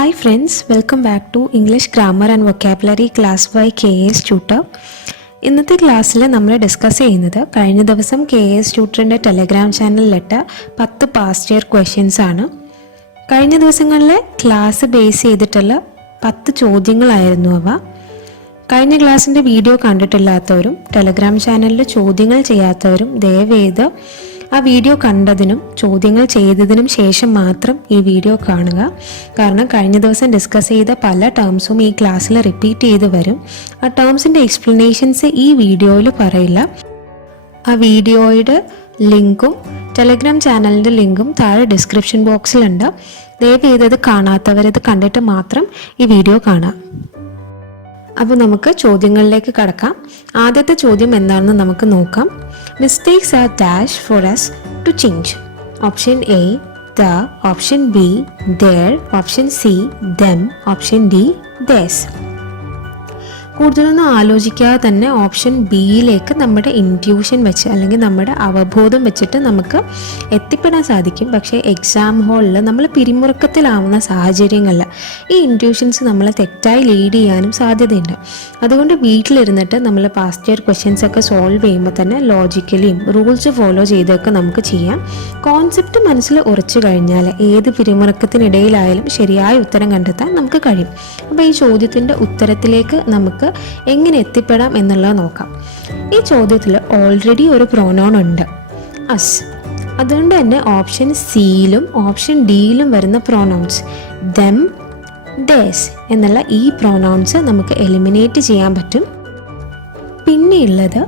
Hi friends, welcome back to English Grammar and Vocabulary class by KS Tutor. ഇന്നത്തെ ക്ലാസ്സിൽ നമ്മൾ discuss ചെയ്യുന്നത് കഴിഞ്ഞ ദിവസം KS Tutorൻ്റെ ടെലഗ്രാം ചാനലിലിട്ട 10 പാസ്റ്റ് ഇയർ ക്വസ്റ്റ്യൻസ് ആണ്. കഴിഞ്ഞ ദിവസങ്ങളിലെ ക്ലാസ് ബേസ് ചെയ്തിട്ടുള്ള 10 ചോദ്യങ്ങളായിരുന്നു അവ. കഴിഞ്ഞ ക്ലാസ്സിൻ്റെ വീഡിയോ കണ്ടിട്ടില്ലാത്തവരും ടെലഗ്രാം ചാനലിൽ ചോദ്യങ്ങൾ ചെയ്യാത്തവരും ദയവേത് ആ വീഡിയോ കണ്ടതിനും ചോദ്യങ്ങൾ ചെയ്തതിനും ശേഷം മാത്രം ഈ വീഡിയോ കാണുക. കാരണം കഴിഞ്ഞ ദിവസം ഡിസ്കസ് ചെയ്ത പല ടേംസും ഈ ക്ലാസ്സിൽ റിപ്പീറ്റ് ചെയ്ത് വരും. ആ ടേംസിൻ്റെ എക്സ്പ്ലനേഷൻസ് ഈ വീഡിയോയിൽ പറയില്ല. ആ വീഡിയോയുടെ ലിങ്കും ടെലഗ്രാം ചാനലിൻ്റെ ലിങ്കും താഴെ ഡിസ്ക്രിപ്ഷൻ ബോക്സിലുണ്ട്. ദയവ് ചെയ്തത് കാണാത്തവരത് കണ്ടിട്ട് മാത്രം ഈ വീഡിയോ കാണാം. അപ്പോൾ നമുക്ക് ചോദ്യങ്ങളിലേക്ക് കടക്കാം. ആദ്യത്തെ ചോദ്യം എന്താണെന്ന് നമുക്ക് നോക്കാം. Mistakes are dash for us to change. Option A, the. Option B, their. Option C, them. Option D, theirs. കൂടുതലൊന്നും ആലോചിക്കാതെ തന്നെ ഓപ്ഷൻ ബിയിലേക്ക് നമ്മുടെ ഇൻറ്റ്യൂഷൻ വെച്ച് അല്ലെങ്കിൽ നമ്മുടെ അവബോധം വെച്ചിട്ട് നമുക്ക് എത്തിപ്പെടാൻ സാധിക്കും. പക്ഷേ എക്സാം ഹാളിൽ നമ്മൾ പിരിമുറുക്കത്തിലാവുന്ന സാഹചര്യങ്ങളിൽ ഈ ഇൻറ്റ്യൂഷൻസ് നമ്മളെ തെറ്റായി ലീഡ് ചെയ്യാനും സാധ്യതയുണ്ട്. അതുകൊണ്ട് വീട്ടിലിരുന്നിട്ട് നമ്മൾ പാസ്റ്റ് ഇയർ ക്വസ്റ്റ്യൻസ് ഒക്കെ സോൾവ് ചെയ്യുമ്പോൾ തന്നെ ലോജിക്കലിയും റൂൾസ് ഫോളോ ചെയ്തൊക്കെ നമുക്ക് ചെയ്യാം. കോൺസെപ്റ്റ് മനസ്സിൽ ഉറച്ചു കഴിഞ്ഞാൽ ഏത് പിരിമുറുക്കത്തിനിടയിലായാലും ശരിയായ ഉത്തരം കണ്ടെത്താൻ നമുക്ക് കഴിയും. അപ്പോൾ ഈ ചോദ്യത്തിൻ്റെ ഉത്തരത്തിലേക്ക് നമുക്ക് എങ്ങനെ എത്തിപ്പെടാം എന്നുള്ളത് നോക്കാം. ഈ ചോദ്യത്തിൽ ഓൾറെഡി ഒരു പ്രോനൗൺ ഉണ്ട്, അസ്. അതുകൊണ്ട് തന്നെ ഓപ്ഷൻ സിയിലും ഓപ്ഷൻ ഡിയിലും വരുന്ന പ്രോനൗൺസ് ദം, ദേസ് എന്നുള്ള ഈ പ്രോനൗൺസ് നമുക്ക് എലിമിനേറ്റ് ചെയ്യാൻ പറ്റും. പിന്നെയുള്ളത്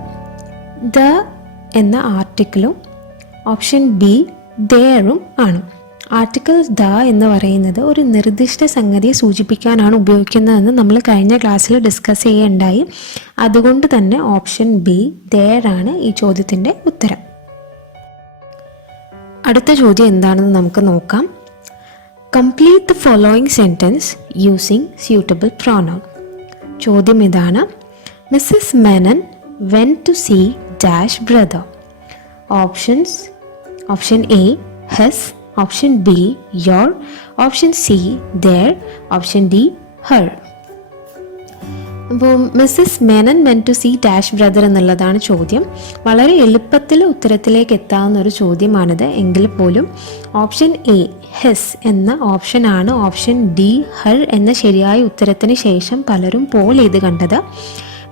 ദ എന്ന ആർട്ടിക്കിളും ഓപ്ഷൻ ബി ദേറും ആണ്. ആർട്ടിക്കിൾ ദ എന്ന് പറയുന്നത് ഒരു നിർദ്ദിഷ്ട സംഗതിയെ സൂചിപ്പിക്കാനാണ് ഉപയോഗിക്കുന്നതെന്ന് നമ്മൾ കഴിഞ്ഞ ക്ലാസ്സിൽ ഡിസ്കസ് ചെയ്യുകയുണ്ടായി. അതുകൊണ്ട് തന്നെ ഓപ്ഷൻ ബി ദേർ ആണ് ഈ ചോദ്യത്തിൻ്റെ ഉത്തരം. അടുത്ത ചോദ്യം എന്താണെന്ന് നമുക്ക് നോക്കാം. Complete the following sentence using suitable pronoun. ചോദ്യം ഇതാണ്. Mrs Menon went to see dash brother. Options: option A his, option B your, option C their, option D her. അപ്പോൾ Mrs Menon went to see dash brother എന്നുള്ളതാണ് ചോദ്യം. വളരെ എളുപ്പത്തിൽ ഉത്തരത്തിലേക്ക് എത്താവുന്ന ഒരു ചോദ്യമാണിത്. എങ്കിൽ പോലും ഓപ്ഷൻ എ ഹെസ് എന്ന ഓപ്ഷനാണ് ഓപ്ഷൻ ഡി ഹർ എന്ന ശരിയായ ഉത്തരത്തിന് ശേഷം പലരും പോൾ ചെയ്ത് കണ്ടത്.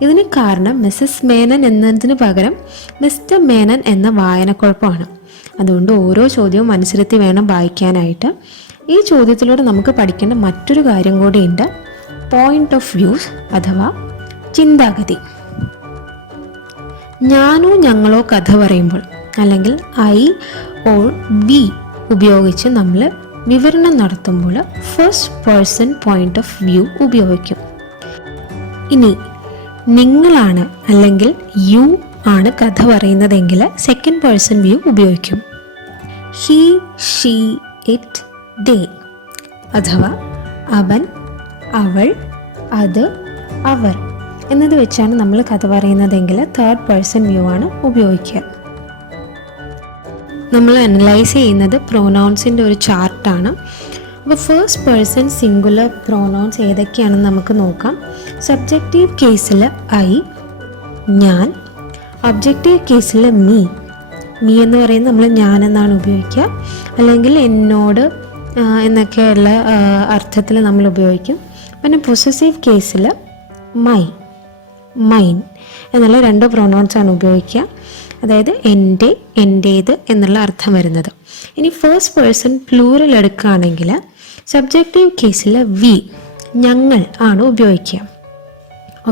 ഇതിന് കാരണം മിസ്സസ് മേനൻ എന്നതിന് പകരം മിസ്റ്റർ മേനൻ എന്ന വായനക്കുഴപ്പമാണ്. അതുകൊണ്ട് ഓരോ ചോദ്യവും മനസ്സിലെത്തി വേണം വായിക്കാനായിട്ട്. ഈ ചോദ്യത്തിലൂടെ നമുക്ക് പഠിക്കേണ്ട മറ്റൊരു കാര്യം കൂടിയുണ്ട്, പോയിന്റ് ഓഫ് വ്യൂസ് അഥവാ ചിന്താഗതി. ഞാനോ ഞങ്ങളോ കഥ പറയുമ്പോൾ അല്ലെങ്കിൽ ഐ ഓർ വി ഉപയോഗിച്ച് നമ്മൾ വിവരണം നടത്തുമ്പോൾ first person point of view ഉപയോഗിക്കും. ഇനി നിങ്ങളാണ് അല്ലെങ്കിൽ യു ആണ് കഥ പറയുന്നതെങ്കിൽ സെക്കൻഡ് പേഴ്സൺ വ്യൂ ഉപയോഗിക്കും. ഹി, ഷീ, ഇറ്റ്, ദേ അഥവാ അവൻ, അവൾ, അത്, അവർ എന്നത് വെച്ചാണ് നമ്മൾ കഥ പറയുന്നതെങ്കിൽ തേർഡ് പേഴ്സൺ വ്യൂ ആണ് ഉപയോഗിക്കുക. നമ്മൾ അനലൈസ് ചെയ്യുന്നത് പ്രോനൗൺസിൻ്റെ ഒരു ചാർട്ടാണ്. അപ്പോൾ ഫസ്റ്റ് പേഴ്സൺ സിംഗുലർ പ്രോനൗൺസ് ഏതൊക്കെയാണെന്ന് നമുക്ക് നോക്കാം. സബ്ജക്റ്റീവ് കേസിൽ ഐ, ഞാൻ. ഒബ്ജക്റ്റീവ് കേസിൽ മീ. മീ എന്ന് പറയുന്നത് നമ്മൾ ഞാൻ എന്നാണ് ഉപയോഗിക്കുക, അല്ലെങ്കിൽ എന്നോട് എന്നൊക്കെയുള്ള അർത്ഥത്തിൽ നമ്മൾ ഉപയോഗിക്കും. പിന്നെ പൊസസീവ് കേസിൽ മൈ, മൈൻ എന്നുള്ള 2 പ്രോനൗൺസാണ് ഉപയോഗിക്കുക. അതായത് എൻ്റെ, എൻ്റേത് എന്നുള്ള അർത്ഥം വരുന്നത്. ഇനി ഫസ്റ്റ് പേഴ്സൺ പ്ലൂറൽ എടുക്കുകയാണെങ്കിൽ സബ്ജക്റ്റീവ് കേസിൽ വി, ഞങ്ങൾ ആണ് ഉപയോഗിക്കുക.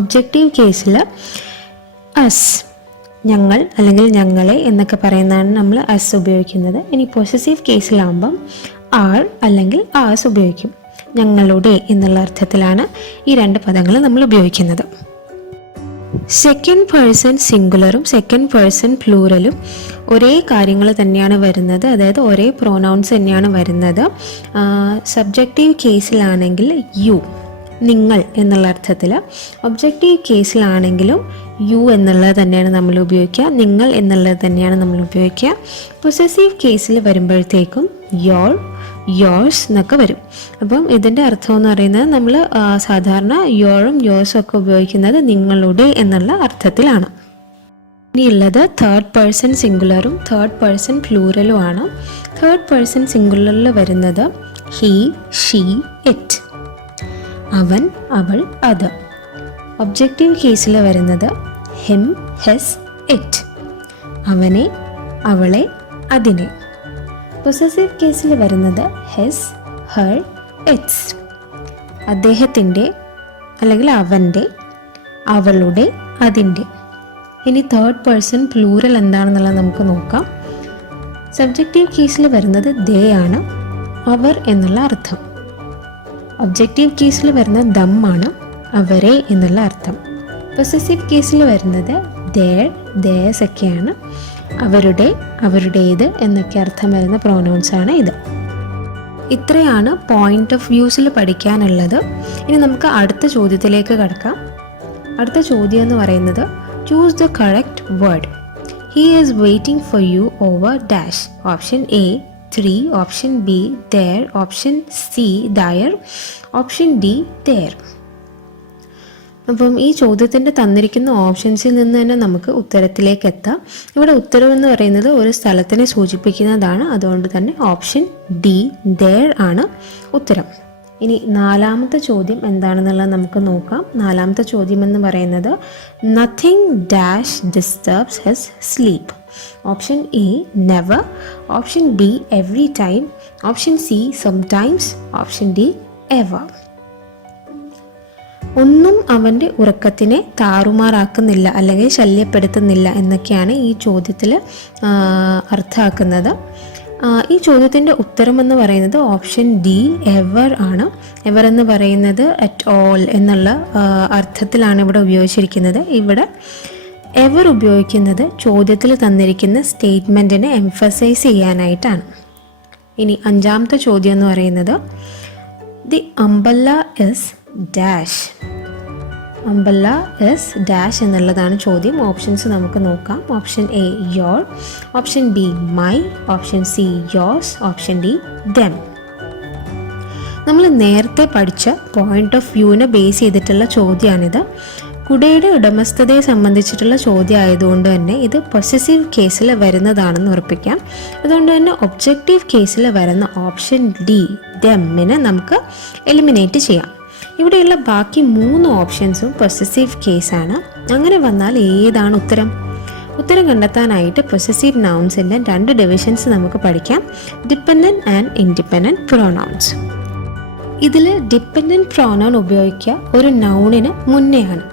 ഒബ്ജക്റ്റീവ് കേസിൽ അസ്, ഞങ്ങൾ അല്ലെങ്കിൽ ഞങ്ങളെ എന്നൊക്കെ പറയുന്നതാണ് നമ്മൾ അസ് ഉപയോഗിക്കുന്നത്. ഇനി പൊസസീവ് കേസിലാകുമ്പം ആർ അല്ലെങ്കിൽ ആസ് ഉപയോഗിക്കും. ഞങ്ങളുടെ എന്നുള്ള അർത്ഥത്തിലാണ് ഈ 2 പദങ്ങൾ നമ്മൾ ഉപയോഗിക്കുന്നത്. സെക്കൻഡ് പേഴ്സൺ സിംഗുലറും സെക്കൻഡ് പേഴ്സൺ പ്ലൂറലും ഒരേ കാര്യങ്ങൾ തന്നെയാണ് വരുന്നത്, അതായത് ഒരേ പ്രോനൗൺസ് തന്നെയാണ് വരുന്നത്. സബ്ജക്റ്റീവ് കേസിലാണെങ്കിൽ യു, നിങ്ങൾ എന്നുള്ള അർത്ഥത്തിൽ. ഒബ്ജക്റ്റീവ് കേസിലാണെങ്കിലും യു എന്നുള്ളത് തന്നെയാണ് നമ്മൾ ഉപയോഗിക്കുക, നിങ്ങൾ എന്നുള്ളത് തന്നെയാണ് നമ്മൾ ഉപയോഗിക്കുക. പൊസസീവ് കേസിൽ വരുമ്പോഴത്തേക്കും യോർ, യോഴ്സ് എന്നൊക്കെ വരും. അപ്പം ഇതിൻ്റെ അർത്ഥം എന്ന് പറയുന്നത് നമ്മൾ സാധാരണ യോറും യോഴ്സും ഒക്കെ ഉപയോഗിക്കുന്നത് നിങ്ങളുടെ എന്നുള്ള അർത്ഥത്തിലാണ്. ഇനിയുള്ളത് തേർഡ് പേഴ്സൺ സിംഗുലറും തേർഡ് പേഴ്സൺ പ്ലൂറലും ആണ്. തേർഡ് പേഴ്സൺ സിംഗുലറിൽ വരുന്നത് ഹീ, ഷീ, ഇറ്റ്. അവൻ, അവൾ, അത്. ഒബ്ജക്റ്റീവ് കേസിൽ വരുന്നത് ഹിം, ഹിസ്, ഇറ്റ്. അവനെ, അവളെ, അതിനെ. പൊസസീവ് കേസിൽ വരുന്നത് ഹിസ്, ഹർ, ഇറ്റ്സ്. അദ്ദേഹത്തിൻ്റെ അല്ലെങ്കിൽ അവൻ്റെ, അവളുടെ, അതിൻ്റെ. ഇനി തേർഡ് പേഴ്സൺ പ്ലൂറൽ എന്താണെന്നുള്ളത് നമുക്ക് നോക്കാം. സബ്ജക്റ്റീവ് കേസിൽ വരുന്നത് ദേ ആണ്, അവർ എന്നുള്ള അർത്ഥം. ഒബ്ജക്റ്റീവ് കേസിൽ വരുന്നത് ദം ആണ്, അവരെ എന്നുള്ള അർത്ഥം. പൊസസീവ് കേസിൽ വരുന്നത് ദേർ, ദേഴ്സ് ഒക്കെയാണ്. അവരുടെ, അവരുടേത് എന്നൊക്കെ അർത്ഥം വരുന്ന പ്രോനൗൺസ് ആണ് ഇത്. ഇത്രയാണ് പോയിന്റ് ഓഫ് വ്യൂസിൽ പഠിക്കാനുള്ളത്. ഇനി നമുക്ക് അടുത്ത ചോദ്യത്തിലേക്ക് കടക്കാം. അടുത്ത ചോദ്യം എന്ന് പറയുന്നത് choose the correct word. He is waiting for you over dash. Option A tree, option B there, option C there, option D there. അപ്പം ഈ ചോദ്യത്തിൻ്റെ തന്നിരിക്കുന്ന ഓപ്ഷൻസിൽ നിന്ന് തന്നെ നമുക്ക് ഉത്തരത്തിലേക്ക് എത്താം. ഇവിടെ ഉത്തരം എന്ന് പറയുന്നത് ഒരു സ്ഥലത്തിനെ സൂചിപ്പിക്കുന്നതാണ്. അതുകൊണ്ട് തന്നെ ഓപ്ഷൻ ഡി there ആണ് ഉത്തരം. ഇനി നാലാമത്തെ ചോദ്യം എന്താണെന്നുള്ളത് നമുക്ക് നോക്കാം. നാലാമത്തെ ചോദ്യം എന്ന് പറയുന്നത് nothing dash disturbs his sleep. Option A never, option B every time, option C sometimes, option D ever. ഒന്നും അവൻ്റെ ഉറക്കത്തിനെ താറുമാറാക്കുന്നില്ല അല്ലെങ്കിൽ ശല്യപ്പെടുത്തുന്നില്ല എന്നൊക്കെയാണ് ഈ ചോദ്യത്തിൽ അർത്ഥമാക്കുന്നത്. ഈ ചോദ്യത്തിൻ്റെ ഉത്തരമെന്ന് പറയുന്നത് ഓപ്ഷൻ ഡി എവർ ആണ്. എവർ എന്ന് പറയുന്നത് അറ്റ് ഓൾ എന്നുള്ള അർത്ഥത്തിലാണ് ഇവിടെ ഉപയോഗിച്ചിരിക്കുന്നത്. ഇവിടെ എവർ ഉപയോഗിക്കുന്നത് ചോദ്യത്തിൽ തന്നിരിക്കുന്ന സ്റ്റേറ്റ്മെൻറ്റിനെ എംഫസൈസ് ചെയ്യാനായിട്ടാണ്. ഇനി അഞ്ചാമത്തെ ചോദ്യം എന്ന് പറയുന്നത് the umbrella is dash. Umbrella is dash എന്നുള്ളതാണ് ചോദ്യം. ഓപ്ഷൻസ് നമുക്ക് നോക്കാം. Option A your, option B my, option C yours, option D them. നമ്മൾ നേരത്തെ പഠിച്ച പോയിന്റ് ഓഫ് വ്യൂവിനെ ബേസ് ചെയ്തിട്ടുള്ള ചോദ്യമാണിത്. കുടയുടെ ഉടമസ്ഥതയെ സംബന്ധിച്ചിട്ടുള്ള ചോദ്യം ആയതുകൊണ്ട് തന്നെ ഇത് പൊസസീവ് കേസിൽ വരുന്നതാണെന്ന് ഉറപ്പിക്കാം. അതുകൊണ്ട് തന്നെ ഒബ്ജക്റ്റീവ് കേസിൽ വരുന്ന ഓപ്ഷൻ ഡി ദെമ്മിനെ നമുക്ക് എലിമിനേറ്റ് ചെയ്യാം. ഇവിടെയുള്ള ബാക്കി 3 ഓപ്ഷൻസും പൊസസീവ് കേസാണ്. അങ്ങനെ വന്നാൽ ഏതാണ് ഉത്തരം? ഉത്തരം കണ്ടെത്താനായിട്ട് പൊസസീവ് നൗൺസിൻ്റെ 2 ഡിവിഷൻസ് നമുക്ക് പഠിക്കാം. Dependent and independent pronouns. ഇതിൽ ഡിപ്പെൻഡൻറ്റ് പ്രൊനൗൺ ഉപയോഗിക്കുക ഒരു നൗണിന് മുന്നെയാണ്.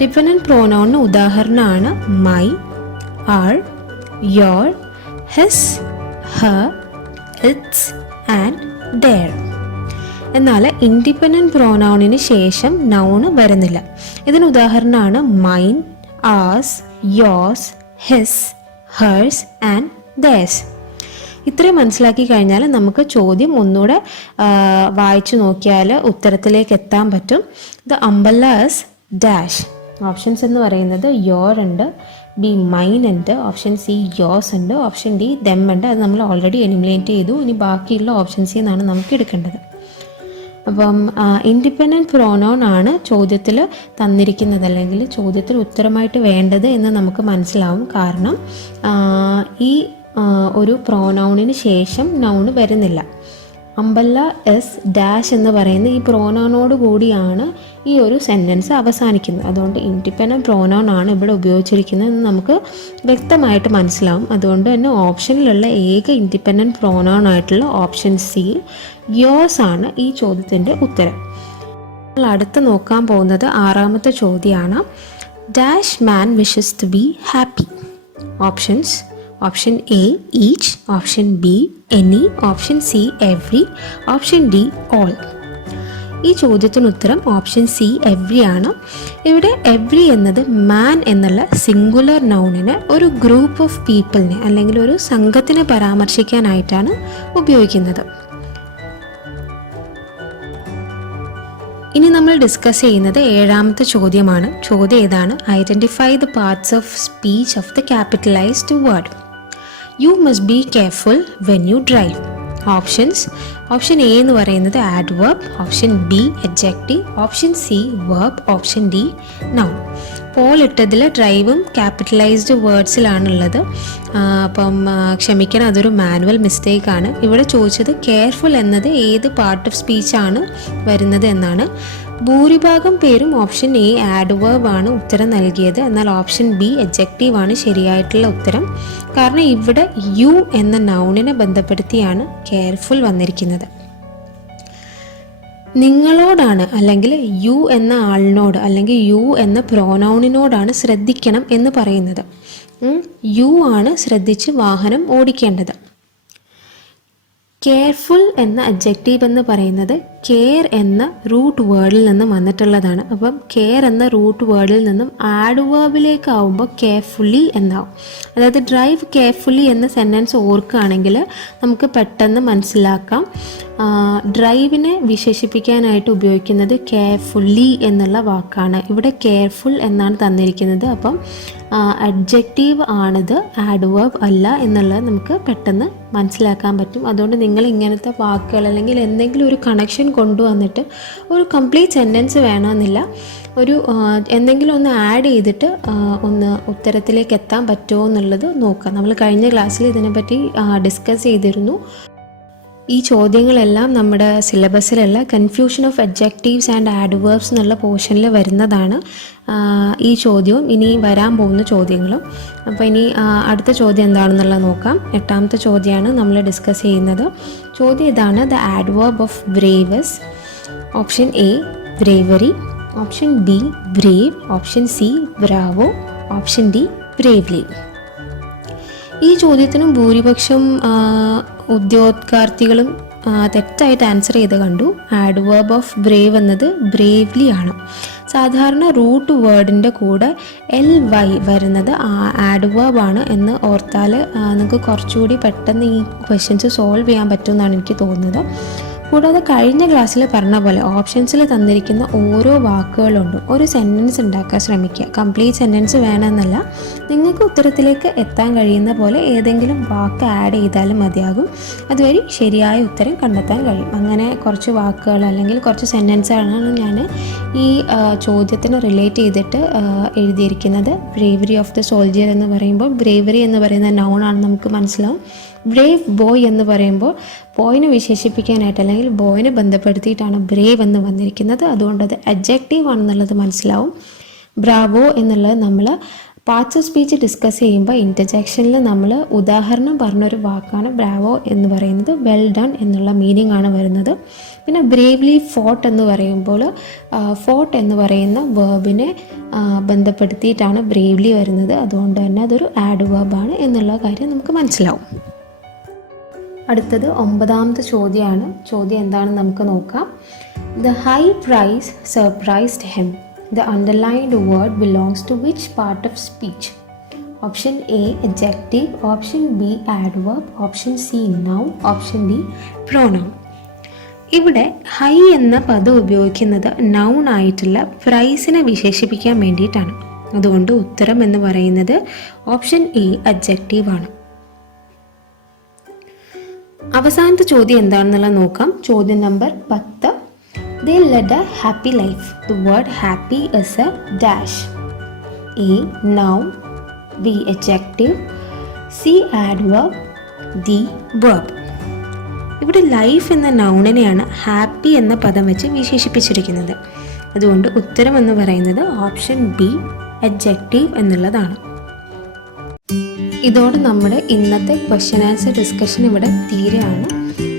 ഡിപ്പെൻഡൻറ്റ് പ്രൊനൗണിന് ഉദാഹരണമാണ് my, our, your, his, her, its and their. എന്നാൽ ഇൻഡിപെൻഡൻറ്റ് പ്രൊനൗണിന് ശേഷം നൗണ് വരുന്നില്ല. ഇതിന് ഉദാഹരണമാണ് mine, ours, yours, his, hers and theirs. ഇത്രയും മനസ്സിലാക്കി കഴിഞ്ഞാൽ നമുക്ക് ചോദ്യം ഒന്നുകൂടെ വായിച്ചു നോക്കിയാൽ ഉത്തരത്തിലേക്ക് എത്താൻ പറ്റും. The അംബല്ല is dash. ഓപ്ഷൻസ് എന്ന് പറയുന്നത് യോർ ഉണ്ട്, ബി മൈൻ ഉണ്ട്, ഓപ്ഷൻ സി യോസ് ഉണ്ട്, ഓപ്ഷൻ ഡി ദെം ഉണ്ട്. അത് നമ്മൾ ഓൾറെഡി എലിമിനേറ്റ് ചെയ്തു. ഇനി ബാക്കിയുള്ള ഓപ്ഷൻസിൽ നിന്നാണ് നമുക്ക് എടുക്കേണ്ടത്. അപ്പം ഇൻഡിപെൻഡൻറ്റ് പ്രൊനൗൺ ആണ് ചോദ്യത്തിൽ തന്നിരിക്കുന്നത് അല്ലെങ്കിൽ ചോദ്യത്തിൽ ഉത്തരമായിട്ട് വേണ്ടത് എന്ന് നമുക്ക് മനസ്സിലാവും. കാരണം ഈ ഒരു പ്രോനൗണിന് ശേഷം നൗണ് വരുന്നില്ല. അംബല്ല എസ് ഡാഷ് എന്ന് പറയുന്ന ഈ പ്രോനൗണോട് കൂടിയാണ് ഈ ഒരു സെൻറ്റൻസ് അവസാനിക്കുന്നത്. അതുകൊണ്ട് ഇൻഡിപെൻഡൻറ്റ് പ്രോനൗൺ ആണ് ഇവിടെ ഉപയോഗിച്ചിരിക്കുന്നത് എന്ന് നമുക്ക് വ്യക്തമായിട്ട് മനസ്സിലാവും. അതുകൊണ്ട് തന്നെ ഓപ്ഷനിലുള്ള ഏക ഇൻഡിപെൻഡൻറ്റ് പ്രോനൗൺ ആയിട്ടുള്ള ഓപ്ഷൻ സി യോസ് ആണ് ഈ ചോദ്യത്തിൻ്റെ ഉത്തരം. നമ്മൾ അടുത്ത് നോക്കാൻ പോകുന്നത് 6ാമത്തെ ചോദ്യമാണ്. Dash man wishes to be happy. Options: option A each, option B any, option C every, option D all. ഈ ചോദ്യത്തിന് ഉത്തരം ഓപ്ഷൻ സി എവ്രി ആണ്. ഇവിടെ എവ്രി എന്നത് മാൻ എന്നുള്ള സിംഗുലർ നൗണിനെ ഒരു ഗ്രൂപ്പ് ഓഫ് പീപ്പിളിനെ അല്ലെങ്കിൽ ഒരു സംഘത്തിനെ പരാമർശിക്കാനായിട്ടാണ് ഉപയോഗിക്കുന്നത്. ഇനി നമ്മൾ ഡിസ്കസ് ചെയ്യുന്നത് 7ാമത്തെ ചോദ്യമാണ്. ചോദ്യം ഏതാണ്? Identify the parts of speech of the capitalized word. You must be careful when you drive. Options. Option A എന്ന് പറയുന്നത് adverb, option B adjective, option C verb, option D noun. Poll ഇട്ടതിൽ ഡ്രൈവും capitalized വേർഡ്സിലാണുള്ളത്. അപ്പം ക്ഷമിക്കണം, അതൊരു manual മിസ്റ്റേക്കാണ്. ഇവിടെ ചോദിച്ചത് കെയർഫുൾ എന്നത് ഏത് പാർട്ട് ഓഫ് സ്പീച്ചാണ് വരുന്നത് എന്നാണ്. ഭൂരിഭാഗം പേരും ഓപ്ഷൻ എ ആഡ്വേർബ് ആണ് ഉത്തരം നൽകിയത്. എന്നാൽ ഓപ്ഷൻ ബി അഡ്ജക്റ്റീവ് ആണ് ശരിയായിട്ടുള്ള ഉത്തരം. കാരണം ഇവിടെ യു എന്ന നൗണിനെ ബന്ധപ്പെടുത്തിയാണ് കെയർഫുൾ വന്നിരിക്കുന്നത്. നിങ്ങളോടാണ് അല്ലെങ്കിൽ യു എന്ന ആളിനോട് അല്ലെങ്കിൽ യു എന്ന പ്രോനൗണിനോടാണ് ശ്രദ്ധിക്കണം എന്ന് പറയുന്നത്. യു ആണ് ശ്രദ്ധിച്ച് വാഹനം ഓടിക്കേണ്ടത്. കെയർഫുൾ എന്ന അഡ്ജക്റ്റീവ് എന്ന് പറയുന്നത് കെയർ എന്ന റൂട്ട് വേർഡിൽ നിന്നും വന്നിട്ടുള്ളതാണ്. അപ്പം കെയർ എന്ന റൂട്ട് വേർഡിൽ നിന്നും ആഡ്വേർബിലേക്ക് ആവുമ്പോൾ കെയർഫുള്ളി എന്നാവും. അതായത് ഡ്രൈവ് കെയർഫുള്ളി എന്ന സെൻറ്റൻസ് ഓർക്കുകയാണെങ്കിൽ നമുക്ക് പെട്ടെന്ന് മനസ്സിലാക്കാം. ഡ്രൈവിനെ വിശേഷിപ്പിക്കാനായിട്ട് ഉപയോഗിക്കുന്നത് കെയർഫുള്ളി എന്നുള്ള വാക്കാണ്. ഇവിടെ കെയർഫുൾ എന്നാണ് തന്നിരിക്കുന്നത്. അപ്പം അഡ്ജക്റ്റീവ് ആണിത്, ആഡ്വേർബ് അല്ല എന്നുള്ളത് നമുക്ക് പെട്ടെന്ന് മനസ്സിലാക്കാൻ പറ്റും. അതുകൊണ്ട് നിങ്ങൾ ഇങ്ങനത്തെ വാക്കുകൾ അല്ലെങ്കിൽ എന്തെങ്കിലും ഒരു കണക്ഷൻ കൊണ്ടുവന്നിട്ട് ഒരു കംപ്ലീറ്റ് സെൻറ്റൻസ് വേണമെന്നില്ല, ഒരു എന്തെങ്കിലും ഒന്ന് ആഡ് ചെയ്തിട്ട് ഒന്ന് ഉത്തരത്തിലേക്ക് എത്താൻ പറ്റുമോ എന്നുള്ളത് നോക്കാം. നമ്മൾ കഴിഞ്ഞ ക്ലാസ്സിൽ ഇതിനെപ്പറ്റി ഡിസ്കസ് ചെയ്തിരുന്നു. ഈ ചോദ്യങ്ങളെല്ലാം നമ്മുടെ സിലബസിലുള്ള confusion of adjectives and adverbs എന്നുള്ള പോർഷനിൽ വരുന്നതാണ് ഈ ചോദ്യവും ഇനി വരാൻ പോകുന്ന ചോദ്യങ്ങളും. അപ്പോൾ ഇനി അടുത്ത ചോദ്യം എന്താണെന്നുള്ളത് നോക്കാം. 8ാമത്തെ ചോദ്യമാണ് നമ്മൾ ഡിസ്കസ് ചെയ്യുന്നത്. ചോദ്യം ഇതാണ്: the adverb of braves. Option A bravery, option B brave, option C bravo, option D bravely. ഈ ചോദ്യത്തിനും ഭൂരിപക്ഷം ഉദ്യോഗാർത്ഥികളും തെറ്റായിട്ട് ആൻസർ ചെയ്ത് കണ്ടു. ആഡ്വേർബ് ഓഫ് ബ്രേവ് എന്നത് ബ്രേവ്ലി ആണ്. സാധാരണ റൂട്ട് വേർഡിൻ്റെ കൂടെ LY വരുന്നത് ആഡ്വേർബ് ആണ് എന്ന് ഓർത്താൽ നിങ്ങൾക്ക് കുറച്ചുകൂടി പെട്ടെന്ന് ഈ ക്വസ്റ്റ്യൻസ് സോൾവ് ചെയ്യാൻ പറ്റുമെന്നാണ് എനിക്ക് തോന്നുന്നത്. കൂടാതെ കഴിഞ്ഞ ക്ലാസ്സിൽ പറഞ്ഞ പോലെ ഓപ്ഷൻസിൽ തന്നിരിക്കുന്ന ഓരോ വാക്കുകളുണ്ട് ഒരു സെൻറ്റൻസ് ഉണ്ടാക്കാൻ ശ്രമിക്കുക. കംപ്ലീറ്റ് സെൻറ്റൻസ് വേണമെന്നല്ല, നിങ്ങൾക്ക് ഉത്തരത്തിലേക്ക് എത്താൻ കഴിയുന്ന പോലെ ഏതെങ്കിലും വാക്ക് ആഡ് ചെയ്താലും മതിയാകും. അതുവഴി ശരിയായ ഉത്തരം കണ്ടെത്താൻ കഴിയും. അങ്ങനെ കുറച്ച് വാക്കുകൾ അല്ലെങ്കിൽ കുറച്ച് സെൻറ്റൻസുകളാണ് ഞാൻ ഈ ചോദ്യത്തിന് റിലേറ്റ് ചെയ്തിട്ട് എഴുതിയിരിക്കുന്നത്. ബ്രേവറി ഓഫ് ദ സോൾജിയർ എന്ന് പറയുമ്പോൾ ബ്രേവറി എന്ന് പറയുന്ന നൗൺ ആണെന്ന് നമുക്ക് മനസ്സിലാവും. ബ്രേവ് ബോയ് എന്ന് പറയുമ്പോൾ ബോയിനെ വിശേഷിപ്പിക്കാനായിട്ട് അല്ലെങ്കിൽ ബോയിനെ ബന്ധപ്പെടുത്തിയിട്ടാണ് ബ്രേവ് എന്ന് വന്നിരിക്കുന്നത്. അതുകൊണ്ട് അത് അഡ്ജക്റ്റീവ് ആണെന്നുള്ളത് മനസ്സിലാവും. ബ്രാവോ എന്നുള്ളത് നമ്മൾ പാർട്സ് ഓഫ് സ്പീച്ച് ഡിസ്കസ് ചെയ്യുമ്പോൾ ഇൻ്റർജെക്ഷനിൽ നമ്മൾ ഉദാഹരണം പറഞ്ഞൊരു വാക്കാണ് ബ്രാവോ എന്ന് പറയുന്നത്. വെൽ ഡൺ എന്നുള്ള മീനിങ് ആണ് വരുന്നത്. പിന്നെ ബ്രേവ്ലി ഫോട്ട് എന്ന് പറയുമ്പോൾ ഫോട്ട് എന്ന് പറയുന്ന വേർബിനെ ബന്ധപ്പെടുത്തിയിട്ടാണ് ബ്രേവ്ലി വരുന്നത്. അതുകൊണ്ട് തന്നെ അതൊരു ആഡ്വേർബാണ് എന്നുള്ള കാര്യം നമുക്ക് മനസ്സിലാവും. അടുത്തത് 9ാമത്തെ ചോദ്യമാണ്. ചോദ്യം എന്താണെന്ന് നമുക്ക് നോക്കാം. The high price surprised him. The underlined word belongs to which part of speech? Option A adjective, option B adverb, option C noun, option D pronoun. ഇവിടെ ഹൈ എന്ന പദം ഉപയോഗിക്കുന്നത് നൗൺ ആയിട്ടുള്ള പ്രൈസിനെ വിശേഷിപ്പിക്കാൻ വേണ്ടിയിട്ടാണ്. അതുകൊണ്ട് ഉത്തരം എന്ന് പറയുന്നത് ഓപ്ഷൻ എ അഡ്ജക്റ്റീവ് ആണ്. അവസാനത്തെ ചോദ്യം എന്താണെന്നുള്ളത് നോക്കാം. ചോദ്യം number 10. They led a happy life. The word happy is a dash. A noun, B adjective, C adverb, D verb. ഇവിടെ ലൈഫ് എന്ന നൗണിനെയാണ് ഹാപ്പി എന്ന പദം വെച്ച് വിശേഷിപ്പിച്ചിരിക്കുന്നത്. അതുകൊണ്ട് ഉത്തരം എന്ന് പറയുന്നത് ഓപ്ഷൻ ബി അഡ്ജക്റ്റീവ് എന്നുള്ളതാണ്. ഇതോടെ നമ്മുടെ ഇന്നത്തെ ക്വസ്റ്റ്യൻ ആൻസർ ഡിസ്കഷൻ ഇവിടെ തീരെയാണ്.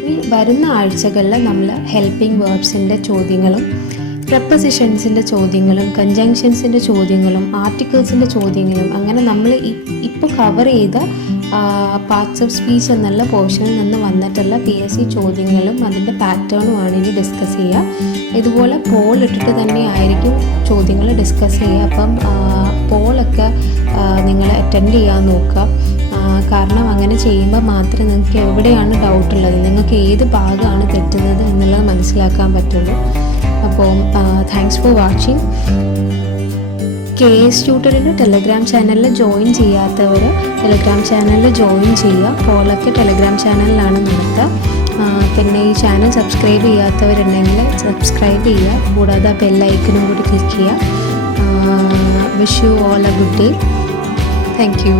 ഇനി വരുന്ന ആഴ്ചകളിൽ നമ്മൾ ഹെൽപ്പിംഗ് വേർബ്സിൻ്റെ ചോദ്യങ്ങളും പ്രപ്പോസിഷൻസിൻ്റെ ചോദ്യങ്ങളും കൺജങ്ഷൻസിൻ്റെ ചോദ്യങ്ങളും ആർട്ടിക്കിൾസിൻ്റെ ചോദ്യങ്ങളും അങ്ങനെ നമ്മൾ ഇപ്പോൾ കവർ ചെയ്ത പാർട്സ് ഓഫ് സ്പീച്ച് എന്നുള്ള പോർഷനിൽ നിന്ന് വന്നിട്ടുള്ള PSC ചോദ്യങ്ങളും അതിൻ്റെ പാറ്റേണുമാണ് ഇനി ഡിസ്കസ് ചെയ്യുക. ഇതുപോലെ പോൾ ഇട്ടിട്ട് തന്നെ ആയിരിക്കും ചോദ്യങ്ങൾ ഡിസ്കസ് ചെയ്യുക. അപ്പം പോളൊക്കെ നിങ്ങൾ അറ്റൻഡ് ചെയ്യാൻ നോക്കുക. കാരണം അങ്ങനെ ചെയ്യുമ്പോൾ മാത്രമേ നിങ്ങൾക്ക് എവിടെയാണ് ഡൗട്ടുള്ളത്, നിങ്ങൾക്ക് ഏത് ഭാഗമാണ് തെറ്റുന്നത് എന്നുള്ളത് മനസ്സിലാക്കാൻ പറ്റുള്ളൂ. അപ്പോൾ താങ്ക്സ് ഫോർ വാച്ചിങ്. KS ട്യൂട്ടറിൻ്റെ ടെലഗ്രാം ചാനലിൽ ജോയിൻ ചെയ്യാത്തവർ ടെലഗ്രാം ചാനലിൽ ജോയിൻ ചെയ്യുക. പോളൊക്കെ ടെലഗ്രാം ചാനലിലാണ് നടത്തുക. ഈ ചാനൽ സബ്സ്ക്രൈബ് ചെയ്യാത്തവരുണ്ടെങ്കിൽ സബ്സ്ക്രൈബ് ചെയ്യുക, കൂടാതെ ആ ബെല്ലൈക്കനും കൂടി ക്ലിക്ക് ചെയ്യുക. Wish you all A good day. Thank you.